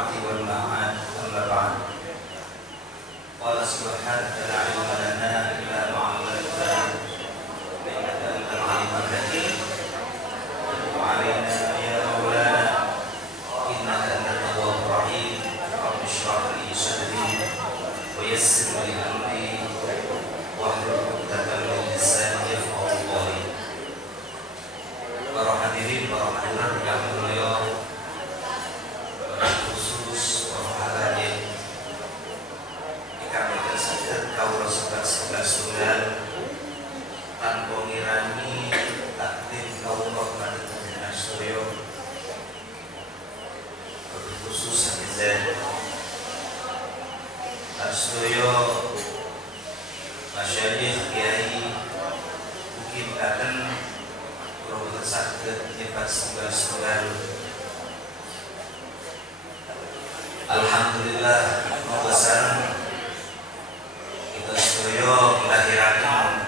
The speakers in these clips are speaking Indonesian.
البعث والمعاد أما بعد قال سبحانه لا علم لنا إلا ما علمتنا إنك أنت العليم الحكيم وعلينا يا مولانا إنك أنت التواب الرحيم رب اشرح لي صدري ويسر لي أمري واحلل عقدة من لساني يفقهوا قولي. Para hadirin, para hadirat yang mulia, khusus para hadirin kami tersebut kau rasakan sebelas tunggal tanpa ngirani takdir kau rahmat dan suryo khusus hadirin suryo masyayikh kiai mungkin akan berobat sakit hebat sebelas tunggal. Alhamdulillah membesar kita setuju melahirkan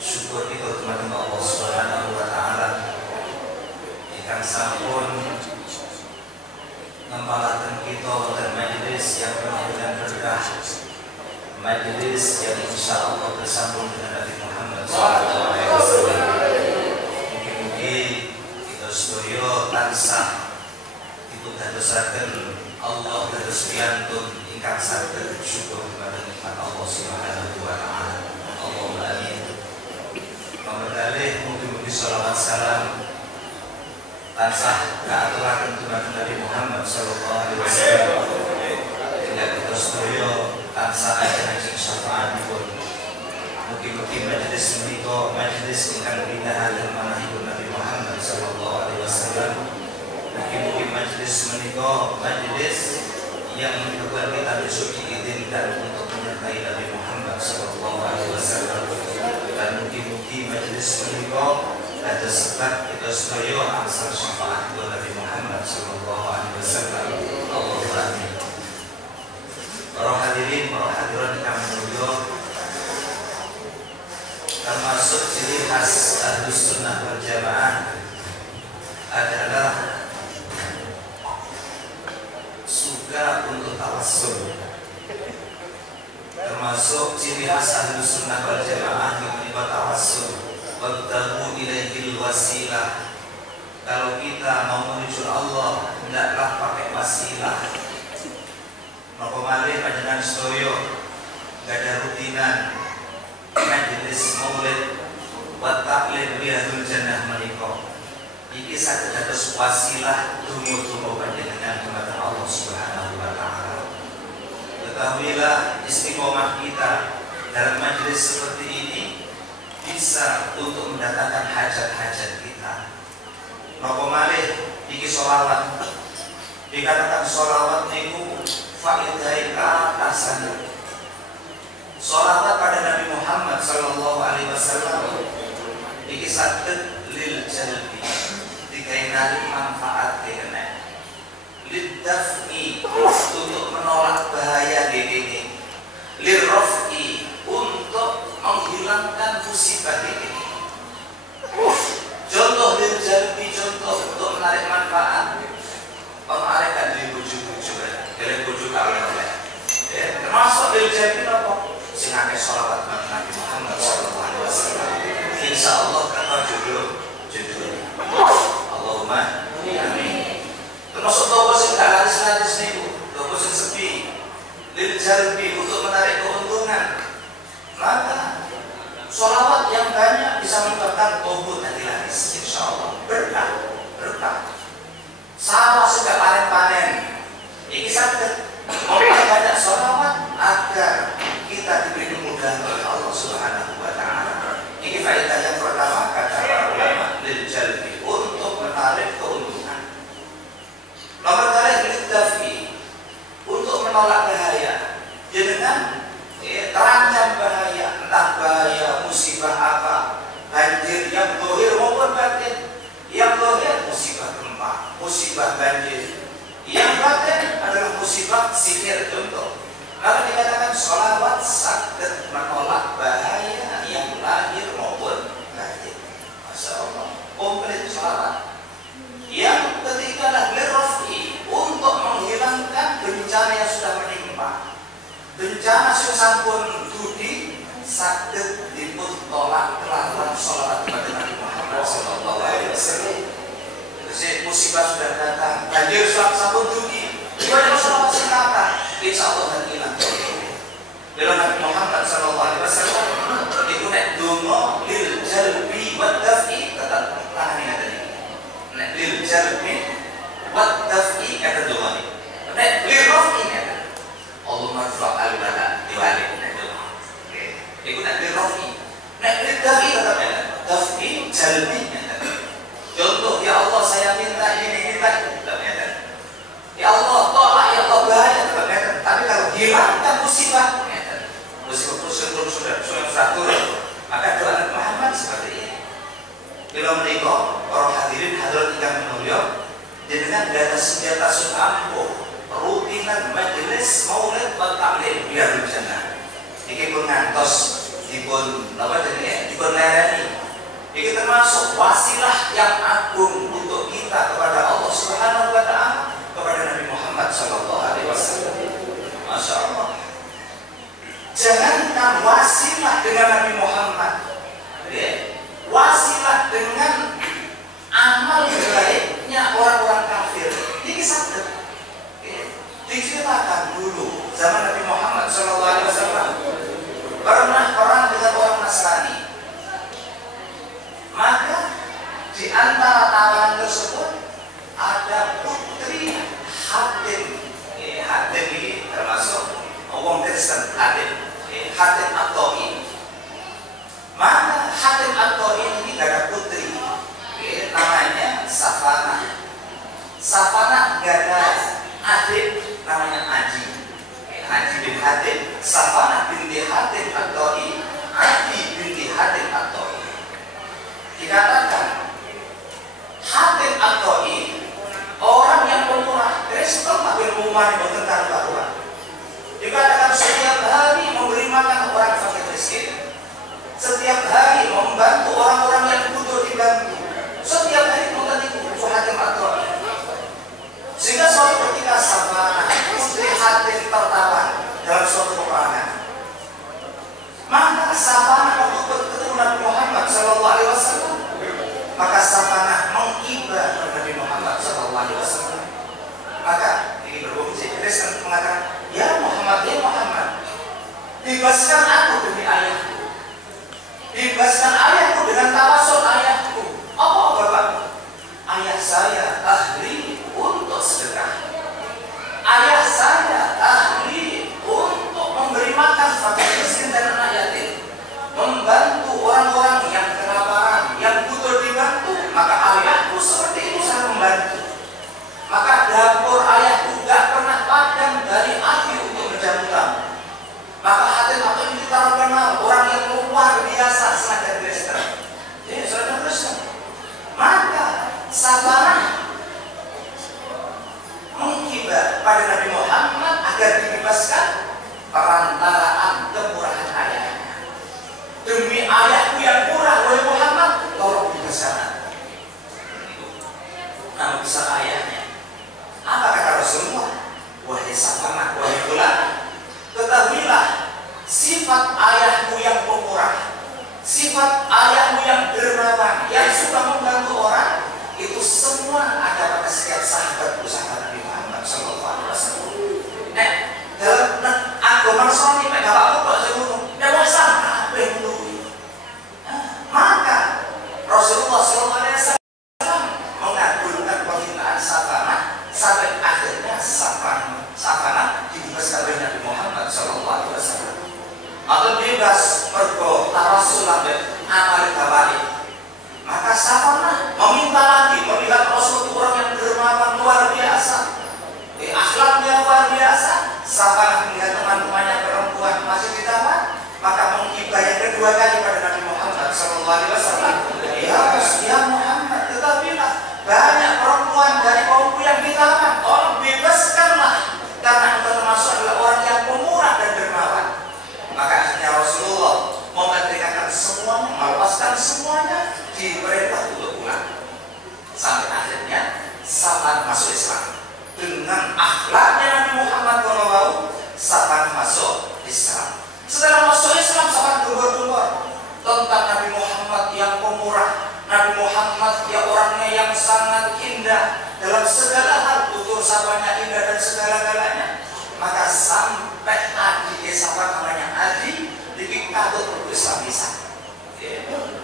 syukur kita kepada Allah Subhanahu wa taala ikan sampun ngempalakan kita dan majelis yang penuh dengan berkah, majelis yang insya Allah bersambung dengan Nabi Muhammad SAW. Mungkin-mungkin kita setuju tansah itu dadosaken Allah dados piantun ingkang saged syukur kepada nikmat Allah Subhanahu wa taala. Allahumma amin. Pamedalih mugi-mugi shalawat salam tansah kaaturaken dumateng Nabi Muhammad sallallahu alaihi wasallam. Hingga kita sedaya tansah ajeng syafaatipun. Mugi-mugi majelis menika majelis ingkang pinahaken manahipun Nabi Muhammad sallallahu alaihi wasallam. Mugi-mugi majelis menika majelis yang menyebabkan kita besok diizinkan untuk menyertai Nabi Muhammad sallallahu alaihi wasallam. Dan mugi-mugi majelis menika ada sebab kita sedaya angsal syafaat Nabi Muhammad sallallahu alaihi wasallam. Allahumma amin. Para hadirin, para hadirat yang mulia, termasuk ciri khas Ahlus Sunnah wal Jamaah adalah suka untuk tawassul. Termasuk ciri khas Ahlus Sunnah wal Jamaah yang menyebut tawassul. Wabtagu ilaihil wasilah. Kalau kita mau menuju Allah, hendaklah pakai wasilah. Napa malih panjenengan sedaya gadah rutinan majelis maulid wa taqlid riyadul jannah menika. Iki saged dados wasilah donga-donga panjenengan dumateng Allah Subhanahu wa taala. Ketahuilah istiqomah kita dalam majelis seperti ini bisa untuk mendatangkan hajat-hajat kita. Napa malih iki sholawat. Dikatakan sholawat niku faidahe kathah. Sholawat pada Nabi Muhammad sallallahu alaihi wasallam iki saged lil jalbi dikainani manfaat kene. Lidaf'i untuk menolak bahaya dene. Lirraf'i untuk menghilangkan musibah ini. Contoh lil jalbi, contoh untuk menarik manfaat. Pemarekan di bujuk-bujuk, dari bujuk oleh-oleh. Termasuk lil jalbi apa? Sing akeh sholawat Nabi Muhammad sallallahu alaihi wasallam. Insyaallah kata judul. Allahumma amin. Termasuk doa sing gak laris-laris niku, doa sing sepi. Lil jalbi untuk menarik keuntungan. Maka sholawat yang banyak bisa menyebabkan tobat nanti laris, insyaallah berkah. Sawah sudah panen-panen. Ini saged banyak sholawat agar kita diberi kemudahan oleh Allah Subhanahu wa taala. Ini faedah yang pertama kata para ulama lil jalbi untuk menarik keuntungan. Nomor kali lidaf'i untuk menolak bahaya. Dengan terancam bahaya, entah bahaya musibah apa, banjir yang dohir maupun batin. Yang dohir musibah gempa, musibah banjir. Yang batin adalah musibah sihir contoh. Maka dikatakan sholawat saged menolak bahaya yang lahir maupun batin. Masya Allah, komplit sholawat. Yang ketiga adalah lirraf'i bencana sing sampun dudi saged dipun tolak kelawan sholawat kepada Nabi Muhammad sallallahu alaihi wasallam. Jadi musibah sudah datang, banjir sampun dudi, dibaca sholawat sing kathah, insyaallah akan hilang. Bila Nabi Muhammad sallallahu alaihi wasallam iku nek donga lil jalbi wad daf'i tetap tangani ngene. Nek lil jalbi wad daf'i kata donga iki. Nek lil raf'i kata Allahumma rfa' al-bala diwali nek donga. Oke. Iku nek lil raf'i. Nek lil daf'i tetap ya. Daf'i jalbi kata. Contoh, ya Allah saya minta ini tetap ya. Ya Allah tolak, ya Allah bahaya tetap ya. Tapi kalau hilangkan musibah meskipun sudah turun, maka doa Nabi Muhammad seperti ini. Bila menikah, orang hadirin hadirat yang mulia, dengan dana senjata ampuh, rutinan majelis maulid wal taklim biar jannah. Iki pun ngantos, dipun apa jadi dipun lereni. Iki termasuk wasilah yang agung untuk kita kepada Allah Subhanahu wa taala, kepada Nabi Muhammad sallallahu alaihi wasallam. Masya Allah. Jangankan wasilah dengan Nabi Muhammad, ya, wasilah dengan amal baiknya orang-orang kafir. Ini sakit. Ya, diceritakan dulu zaman Nabi Muhammad SAW pernah perang dengan orang Nasrani. Maka di antara tawanan tersebut ada putri Hatim. Hatim ini termasuk orang Kristen, Hatim At-Ta'i. Maka Hatim At-Ta'i ini ada putri, namanya Safanah. Safanah gak ada adik, namanya Aji. Aji bin Hatim, Safanah binti Hatim At-Ta'i, Aji binti Hatim At-Ta'i. Dikatakan Hatim At-Ta'i orang yang pemurah, Kristen tapi umumnya tentang baruan. Dikatakan setiap hari memberi makan orang fakir miskin, setiap hari membantu orang-orang yang butuh dibantu, setiap hari mengganti Hatim At-Ta'i. Sehingga suatu ketika Safanah putri Hatim tertawan dalam suatu peperangan. Maka Safanah waktu bertemu Nabi Muhammad SAW, maka Safanah menghibah kepada Nabi Muhammad SAW. Maka ini berbukti Kristen mengatakan, ya Muhammad, bebaskan aku demi ayahku, bebaskan ayahku dengan tawasul ayahku. Apa bapakku? Ayah saya ahli untuk sedekah, ayah saya ahli untuk memberi makan fakir miskin dan anak yatim, membantu orang-orang yang kelaparan, yang butuh dibantu. Maka ayahku seperti itu saya membantu. Maka dapur ayahku gak pernah padam dari api untuk menjamu tamu. Maka Hatim At-Ta'i kita kenal orang yang luar biasa sengaja Kristen. Ya, sengaja Kristen. Maka Safanah menghibah pada Nabi Muhammad agar dibebaskan perantaraan kemurahan ayahnya. Demi ayahku yang murah, wahai Muhammad, tolong bebaskan aku. Namun bisa ayahnya. Apa kata Rasulullah? Wahai Safanah, wahai bulan, ketahuilah sifat ayahmu yang pemurah, sifat ayahmu yang dermawan, yang suka membantu orang, itu semua ada pada setiap sahabat Nabi Muhammad SAW. Nah, dalam agama Nasrani mereka apa kok sebuah dewasa apa yang menurut. Maka Rasulullah SAW mengabulkan permintaan Safanah sampai akhirnya Safanah dibebaskan oleh Nabi Muhammad SAW. Atau bebas mergo tawasul amal balik. Maka Safanah meminta lagi, melihat Rasul itu orang yang dermawan luar biasa, akhlaknya luar biasa. Safanah melihat teman-temannya perempuan masih di taman, maka menghibah yang kedua kali pada Nabi Muhammad SAW. Ya Muhammad, tetapilah banyak perempuan dari kaumku yang di taman, tolong bebaskanlah, karena engkau termasuk adalah orang yang pemurah dan dermawan. Maka akhirnya Rasulullah memerdekakan semuanya, melepaskan semuanya, diperintah untuk pulang. Sampai akhirnya Safanah masuk Islam. Dengan akhlaknya Nabi Muhammad SAW, Safanah masuk Islam. Setelah masuk Islam sangat gembar-gembar tentang Nabi Muhammad yang pemurah, Nabi Muhammad yang orangnya yang sangat indah dalam segala hal, tutur sapanya indah dan segala-galanya. Maka sampai Adi, siapa namanya Adi, dikatut untuk Islam bisa.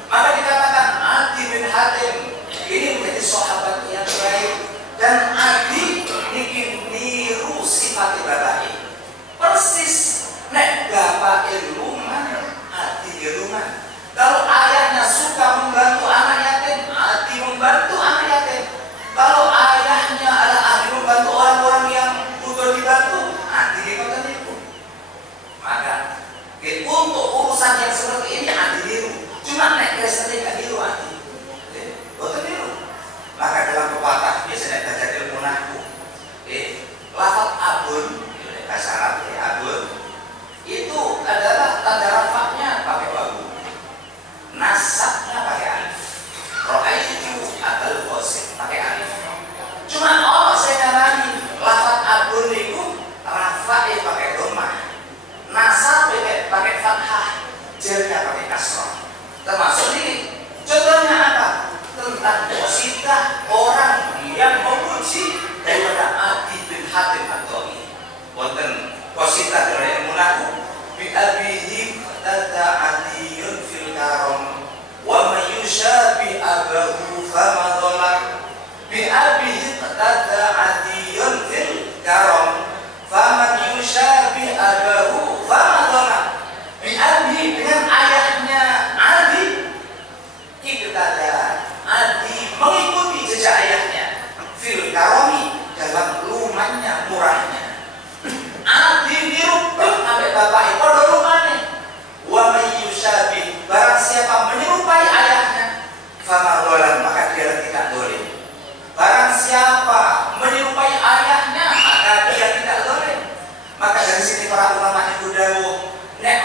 Maka dikatakan Adi bin Hatim ini menjadi sahabat yang baik, dan Adi bikin niru sifat bapak. Persis nek bapak iluman, Adi iluman. Kalau ayahnya suka membantu anak yatim, Adi membantu anak yatim. Kalau ayahnya adalah ahli membantu orang-orang yang butuh dibantu, Adi ikut niru. Maka untuk urusan yang seperti ini Adi niru. Cuma nek Kristen gak niru Adi. Betul niru. Maka dalam pepatah biasanya baca ilmu nahwu, lafaz abun, bahasa Arab abun, itu adalah tanda rafa'nya pakai wawu, nasabnya pakai alif. Ro'aitu atau qasim pakai alif. Cuma saya ngarani lafaz abun itu rafa'nya pakai dhammah, nasab pakai fathah, jernya pakai kasrah. Termasuk ini. Contohnya apa? Tentang qasidah orang yang memuji daripada Adi bin Hatim At-Ta'i. Wonten qasidah dari ilmu nahwu, bi abihi tata adiyun fil karam wa man yushabi abahu fama dhalam. Bi abihi tata adiyun fil karam faman yushabi abahu fama dhalam. Bi abihi dengan ayahnya Adi, itu tanda Adi mengikuti jejak ayahnya fil karami, dalam lumannya, murahnya. Adi dirubah sampai bapaknya pada rumahnya. Wa mayyushabih, barang siapa menyerupai ayahnya, fama dolan, maka dia tidak dolim. Barang siapa menyerupai ayahnya, maka dia tidak dolim. Maka dari sini para ulama itu dawuh, nek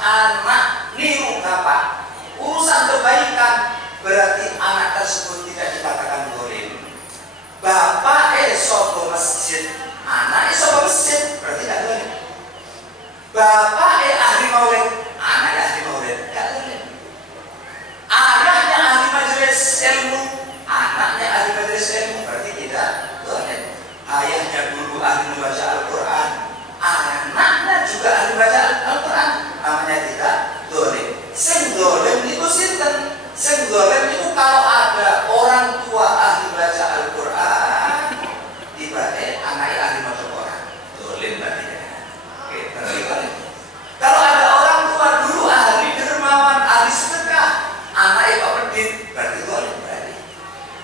anak niru bapak, urusan kebaikan, berarti anak tersebut tidak dikatakan dolim. Bapak sapa masjid, anak sapa masjid, berarti tidak dolim. Bapak ahli maulid, anak ahli maulid, tidak dolim. Ayahnya ahli majelis ilmu, anaknya ahli majelis ilmu, berarti tidak dolim. Ayahnya guru ahli membaca Al-Quran, anaknya juga ahli baca Al-Quran, namanya tidak dolim. Sing dolim itu sinten? Sing dolim itu kalau ada orang tua ahli baca Al-Quran, tiba-tiba anaknya ahli baca Al-Quran, dolim berarti ya. Oke, berarti dolim. Kalau ada orang tua dulu ahli dermawan, ahli sedekah, anaknya Pak Pedit, berarti dolim berarti.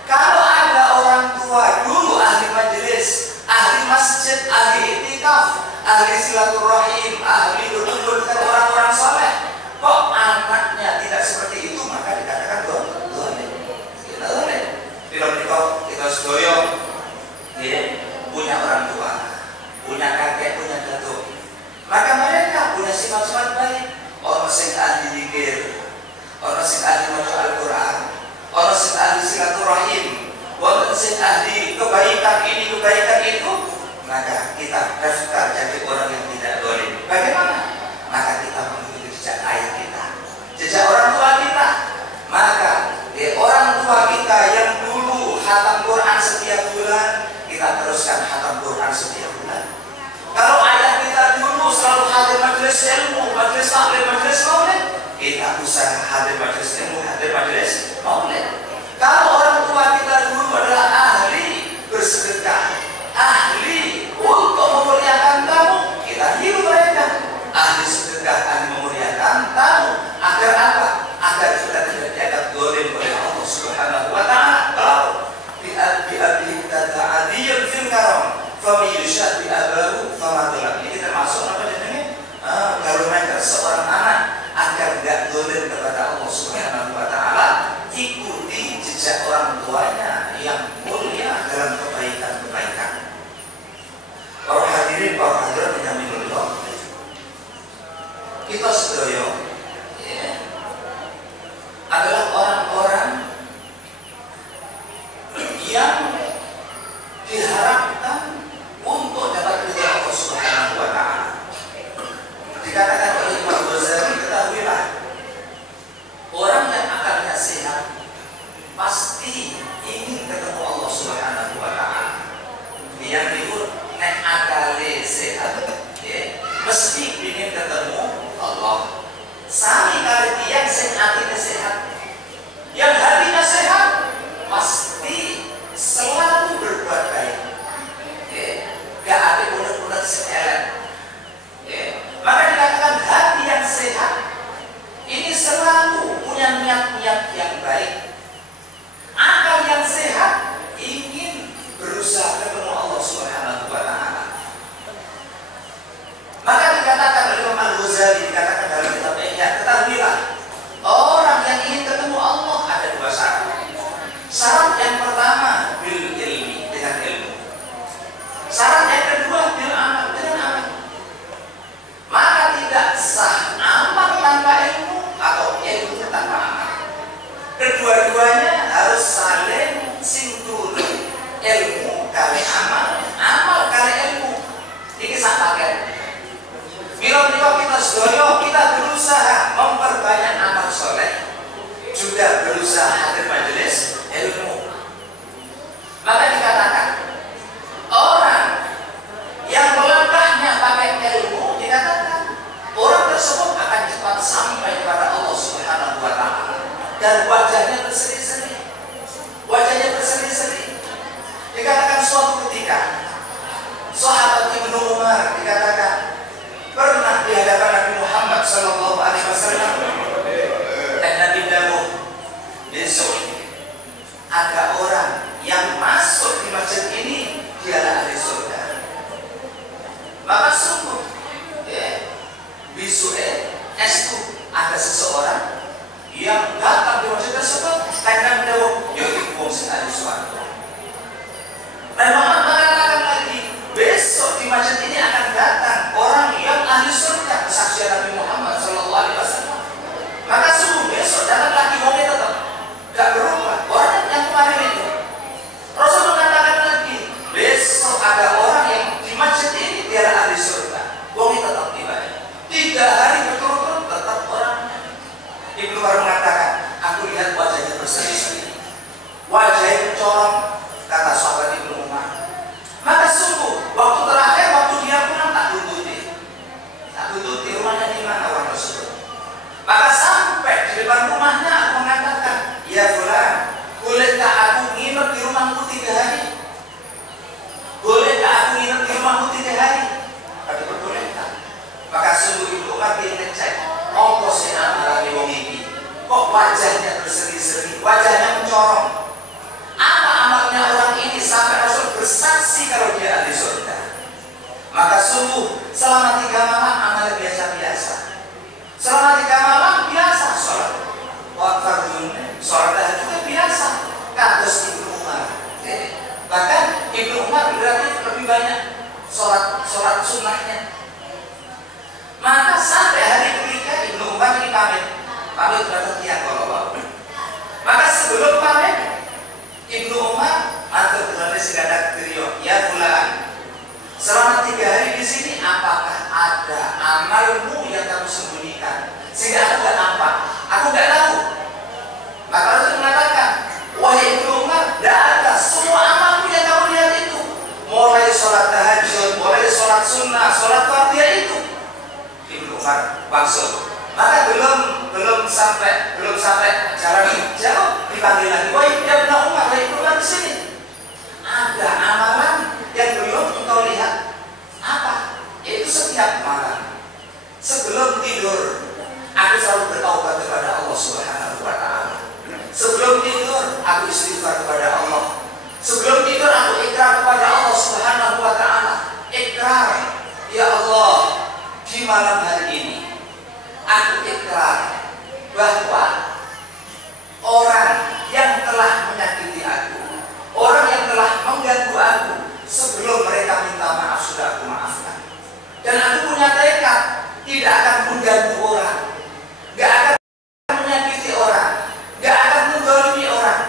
Kalau ada orang tua dulu ahli majelis, ahli masjid, ahli itikaf, ahli silaturahim, ahli berkumpul dengan orang-orang saleh, kok anaknya tidak seperti itu, maka dikatakan dolim. Tidak dolim. Kita sedoyo punya orang tua, punya kakek, punya datuk, maka mereka punya sifat-sifat baik. Orang sing ahli zikir, orang sing ahli maca Al-Quran, orang sing ahli silaturahim, orang sing ahli kebaikan ini, kebaikan itu, maka kita daftar jadi orang yang tidak dolim. Bagaimana? Maka kita mengikuti jejak ayah kita, jejak orang tua kita. Maka orang tua kita yang dulu khatam Quran setiap bulan, kita teruskan khatam Quran setiap bulan. Kalau ayah kita dulu selalu hadir majelis ilmu, majelis taklim, majelis maulid, kita usaha hadir majelis ilmu, hadir majelis maulid. Kalau orang tua kita dulu adalah ahli bersedekah, ahli untuk memuliakan tamu, kita hidup mereka ahli sedekah, ahli memuliakan tamu. Agar apa? Agar kita tidak dianggap dolim oleh Allah Subhanahu wa Ta'ala. Kalau bi-abi ta'adiyun fil karam, fa yushad bi abahu fa madlam. Ini termasuk apa namanya? Garumenter seorang anak agar tidak dolim kepada Allah Subhanahu wa Ta'ala, ikuti jejak orang tuanya yang mulia dalam kebaikan-kebaikan. Para hadirin, para hadirat yang dimuliakan, kita sedoyo adalah orang-orang yang diharapkan untuk dapat ridha Allah Subhanahu wa Ta'ala. Dikatakan oleh Imam elek. Maka dikatakan hati yang sehat ini selalu punya niat-niat yang baik. Akal yang sehat ingin berusaha ketemu Allah Subhanahu wa Ta'ala. Maka dikatakan oleh Imam Al-Ghazali, dikatakan dalam kitab Ihya, ketahuilah orang yang ingin ketemu Allah ada dua syarat. Syarat yang pertama bil ilmi, dengan ilmu. Syarat yang kedua bil amal, dengan amal. Maka tidak sah amal tanpa ilmu atau ilmu tanpa amal. Kedua-duanya harus saling sinkron. Ilmu kali amal, amal kali ilmu. Ini sak paket. Bila kita sedoyo, kita berusaha memperbanyak amal soleh, juga berusaha hadir majelis ilmu. Maka dikatakan orang yang melangkahnya pakai ilmu, dikatakan orang tersebut akan cepat sampai kepada Allah Subhanahu wa Ta'ala dan wajahnya berseri-seri. Wajahnya berseri-seri. Dikatakan suatu ketika sahabat Ibnu Umar dikatakan pernah di hadapan Nabi Muhammad Sallallahu Alaihi Wasallam dan Nabi Dawud, besok ada orang yang masuk di masjid ini dialah ahli surga. Maka sungguh besok itu ada seseorang yang datang di masjid tersebut dan Nabi Dawud yaitu ahli surga. Dan Muhammad mengatakan lagi besok di masjid ini akan datang orang yang ahli surga, kesaksian Nabi Muhammad Sallallahu Alaihi Wasallam. Maka sungguh besok datang lagi orang tetap tidak berubah orang yang kemarin itu. Rasul mengatakan lagi besok ada orang yang di masjid ini dia ahli surga. Orang tetap tiba. 3 hari berturut-turut tetap orangnya. Ibnu Umar mengatakan, aku lihat wajahnya berseri-seri, wajahnya mencorong, kata sahabat Ibnu Umar. Maka sungguh waktu terakhir waktu dia pulang tak buntuti rumahnya di mana orang tersebut. Maka sampai di depan rumahnya aku mengatakan, ya fulan, bolehkah aku nginep di rumahmu 3 hari? Bolehkah aku nginep di rumahmu 3 hari? Tapi perbolehkan. Maka sungguh Ibnu Umar dia ngecek, apa sih amalane wong iki? Kok wajahnya berseri-seri, wajahnya mencorong? Apa amalnya orang ini sampai Rasul bersaksi kalau dia ahli surga? Maka sungguh selama 3 malam amalnya biasa-biasa. Selama 3 malam biasa sholat fardhu, sholat tahajud biasa. Kados Ibnu Umar. Bahkan Ibnu Umar berarti lebih banyak sholat sunnahnya. Maka sampai hari ketiga Ibnu Umar ini pamit berarti tiang kalau maka sebelum pamit Ibnu Umar matur kepada si gadak trio, ya fulan, selama 3 hari di sini apakah ada amalmu yang kamu sembunyikan sehingga aku nggak nampak, aku nggak tahu? Maka Rasul mengatakan, wahai Ibnu Umar, tidak ada, semua amalmu yang kamu lihat itu, mulai sholat tahajud, mulai sholat sunnah, sholat fardiyah itu. Ibnu Umar langsung. Maka belum sampai jalan jauh dipanggil lagi, wahai Ibnu Umar, wahai Ibnu Umar di sini. Ada amalan yang belum engkau lihat. Apa? Yaitu setiap malam sebelum tidur aku selalu bertaubat kepada Allah Subhanahu wa Ta'ala. Sebelum tidur aku istighfar kepada Allah. Sebelum tidur aku ikrar kepada Allah Subhanahu wa Ta'ala. Ikrar, ya Allah, di malam hari ini aku ikrar bahwa orang yang telah menyakiti aku, orang yang telah mengganggu aku, sebelum mereka minta maaf sudah aku maafkan. Dan aku punya tekad tidak akan mengganggu orang, gak akan menyakiti orang, gak akan mendolimi orang.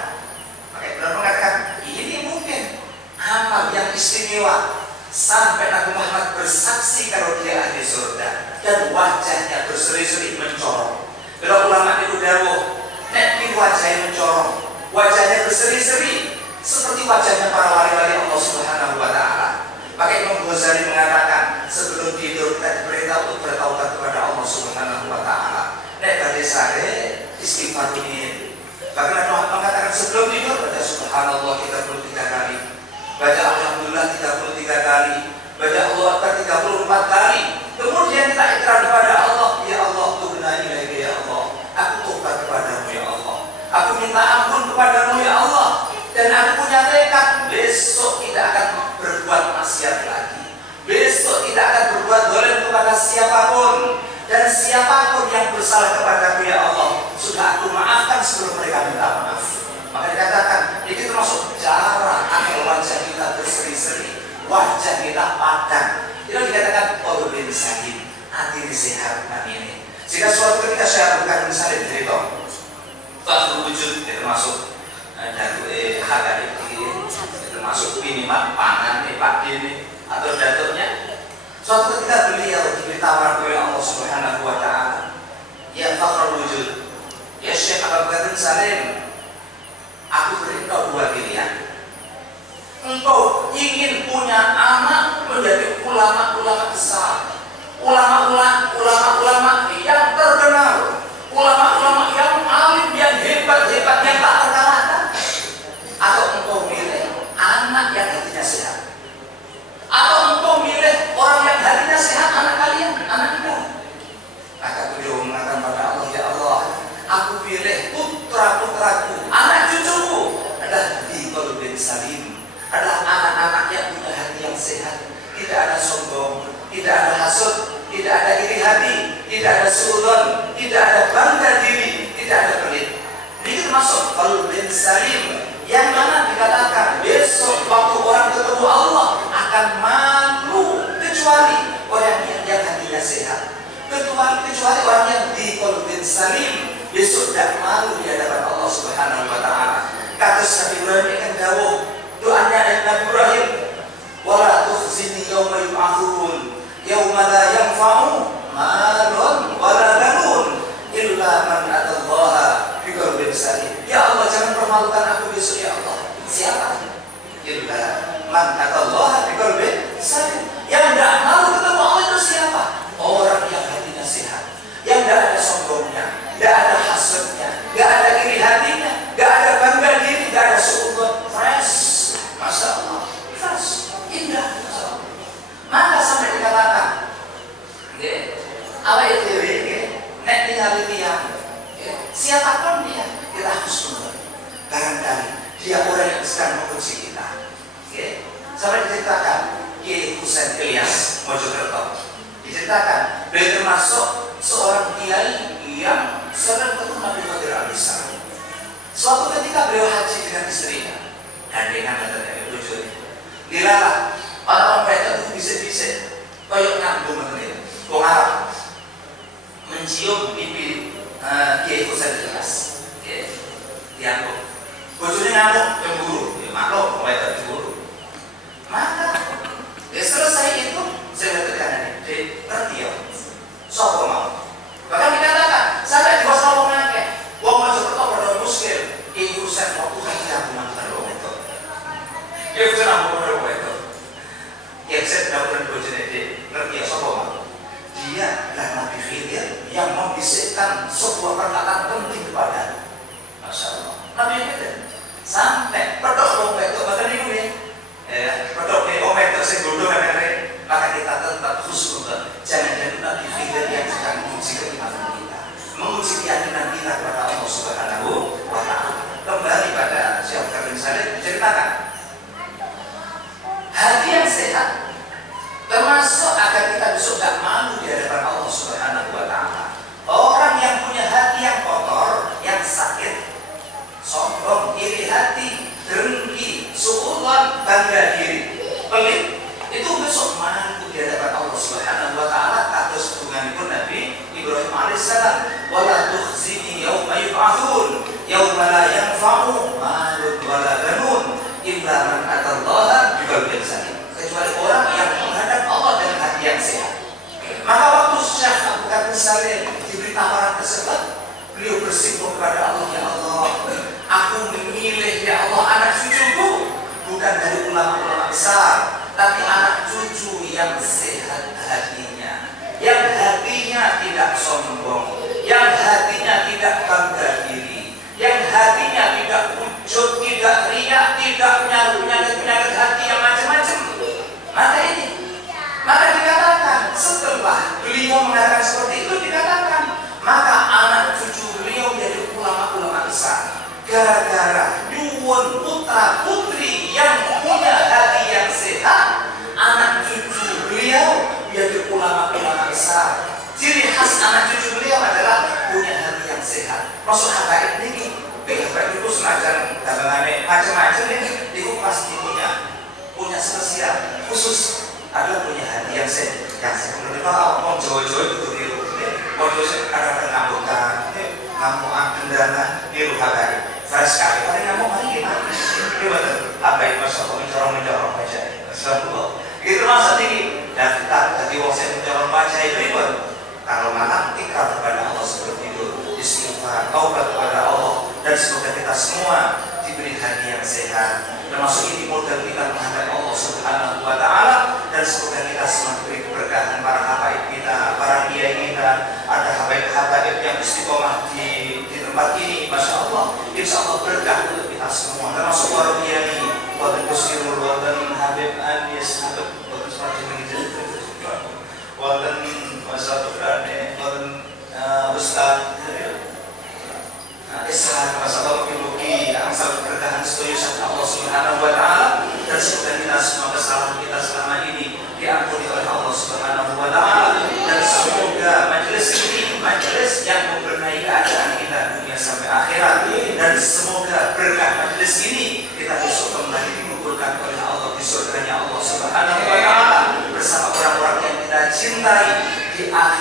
Maka benar mengatakan ini mungkin amal yang istimewa sampai Nabi Muhammad bersaksi kalau dia ahli surga dan wajahnya berseri-seri mencorong. Kalau ulama itu dawuh, nek iki wajahnya mencorong, wajahnya berseri-seri seperti wajahnya para wali-wali Allah Subhanahu wa Ta'ala. Maka Imam Ghazali mengatakan sebelum tidur kita diperintah untuk bertaubat kepada Allah Subhanahu wa Ta'ala. Nek badhe sare istighfar ini. Bahkan Muhammad mengatakan sebelum tidur baca subhanallah 33 kali, baca alhamdulillah 33 kali, baca Allah Akbar siapapun, dan siapapun yang bersalah kepada ya Allah sudah aku maafkan sebelum mereka minta maaf. Maka dikatakan ini termasuk cara agar wajah kita berseri-seri, wajah kita padan. Itu dikatakan qalbun salim, hati sehat ini. Jika suatu ketika saya bukan misalnya cerita tak wujud, termasuk dari harga ini, termasuk minimal pangan pak ini atau datuknya. Suatu ketika beliau ditawar oleh Allah Subhanahu Wa Taala, ya fakhrul wujud, ya Syekh Abu Bakar Salim, aku beri engkau dua pilihan. Engkau ingin punya anak menjadi ulama-ulama besar, ulama-ulama yang terkenal, ulama-ulama yang alim, yang hebat-hebat, yang tak terkalahkan, atau engkau milih anak yang hatinya sehat, atau engkau milih orang yang hatinya sehat, anak kalian, anak kita. Maka beliau mengatakan pada Allah, ya Allah, aku pilih putra-putraku, anak cucuku adalah di qalbin salim, adalah anak-anak yang punya hati yang sehat, tidak ada sombong, tidak ada hasud, tidak ada iri hati, tidak ada suudzon, tidak ada bangga diri, tidak ada pelit. Ini termasuk qalbun salim yang mana dikatakan besok waktu orang ketemu Allah akan malu, kecuali orang yang hatinya sehat, kecuali orang yang di qalbun salim besok tidak malu di hadapan Allah Subhanahu Wa Taala. Kata Nabi Ibrahim akan dawuh doanya Nabi Ibrahim, wala tukhzini yauma yub'atsun yauma la yanfa'u malun wala banun illa man atallaha biqalbin salim. Ya Allah, jangan permalukan aku besok ya Allah. Siapa? Illa man atallaha biqalbin salim. Yang tidak malu ketemu Allah itu siapa? Orang yang hatinya sehat, yang tidak ada sombongnya, tidak ada hasudnya, tidak ada iri hatinya, tidak ada bangga diri, tidak ada suudzon, fresh, masya Allah, fresh, indah, masya Allah. Maka sampai dikatakan, apa itu? Nek tinggal tiang, siapapun dia, kita harus tunggu. Barangkali dia orang yang sedang menguji kita. Sampai diceritakan, Kiai Husain Ilyas Mojokerto, diceritakan beliau termasuk seorang kiai yang sering ketemu Nabi Khidir alaihissalam. Suatu ketika beliau haji dengan istrinya dan dengan datangnya tujuannya, dilarang orang-orang baik itu bisik-bisik, koyok nyambung mengenai pengarang mencium pipi Kiai Husain Ilyas, diambung. Bojone ngamuk cemburu, maklum mulai dari cemburu. Maka selesai itu saya berkata di ngerti ya, sopo mau. Bahkan dikatakan sampai di masa wong akeh, wong Mojokerto pada muskil, Kiai Husain waktu haji aku mantan wong itu. Kiai Husain aku mantan wong itu. Kiai Husain dapat bojone di ngerti ya, sopo mau. Dia adalah Nabi Khidir yang membisikkan sebuah perkataan penting kepada Masya Allah. Nabi Khidir sampai pedok wong itu bahkan itu ya, pedok di wong itu sing godhong arek, maka kita tetap husnuzon. Jangan jadi Nabi Khidir yang sedang menguji keimanan kita, menguji keyakinan kita kepada Allah Subhanahu Wa Taala. Kembali pada Syekh Khalil Salim diceritakan hati yang sehat termasuk agar kita besok tidak malu di hadapan Allah Subhanahu Wa Taala. Orang yang punya hati yang kotor, yang sakit, sombong, iri hati, dengki, suudzon, bangga diri, pelit, itu besok malu di hadapan Allah Subhanahu Wa Taala. Atas hubunganipun Nabi Ibrahim alaihissalam, wala tukhzini yauma yub'atsun yauma la yanfa'u malun wala banun illa man atallaha biqalbin salim. Kecuali orang yang menghadap Allah dengan hati yang sehat. Maka waktu Syekh Abu Bakar Salim diberi tawaran tersebut, beliau bersimpuh kepada Allah, ya Allah, aku memilih ya Allah anak cucuku bukan dari ulama-ulama besar, tapi anak cucu yang sehat hatinya, yang hatinya tidak sombong, yang hatinya tidak bangga diri, yang hatinya tidak ujub, tidak riak, tidak penyakit hati yang macam-macam. Maka dikatakan setelah beliau mengatakan seperti itu, dikatakan maka anak cucu beliau menjadi ulama-ulama besar gara-gara nyuwun putra putri yang punya hati yang sehat. Anak cucu beliau menjadi ulama-ulama besar besar. Ciri khas anak cucu beliau adalah punya hati yang sehat. Masuk habaib ini, habaib itu semacam macam-macam ini, itu pasti punya spesial khusus, adalah punya hati yang sehat. Yang sehat. Kalau orang Jawa-Jawa itu niru, orang Jawa kadang-kadang ngamukan kendana niru habaib. Saya sekali kali ngamuk lagi gimana? Gimana? Habaib masya Allah mencorong baca. Masyaallah. Itu maksud ini. Dan kita tadi waktu saya mencorong baca itu kalau malam ikrar kepada Allah seperti itu, istighfar, taubat kepada Allah, dan semoga kita semua diberi hati yang sehat. Termasuk ini modal kita menghadap Allah Subhanahu wa Ta'ala, dan semoga kita semua diberi keberkahan para habaib kita, para kiai kita, ada habaib yang istiqomah di tempat ini, masya Allah, insya Allah berkah untuk kita semua. Termasuk para kiai, walaupun Kusirul, walaupun Habib Anis, Habib walaupun masalah berani, walaupun Ustaz Ishak, masalah buki, asal keberkahan setuju Allah Subhanahu wa Ta'ala, dan semoga kita semua kesalahan kita selama ini diampuni oleh Allah Subhanahu wa Ta'ala, dan semoga majelis ini majelis yang memberkahi keadaan kita dunia sampai akhirat, dan semoga berkah majelis ini kita besok kembali dikumpulkan oleh Allah di surganya Allah Subhanahu wa Ta'ala bersama orang-orang yang kita cintai di akhir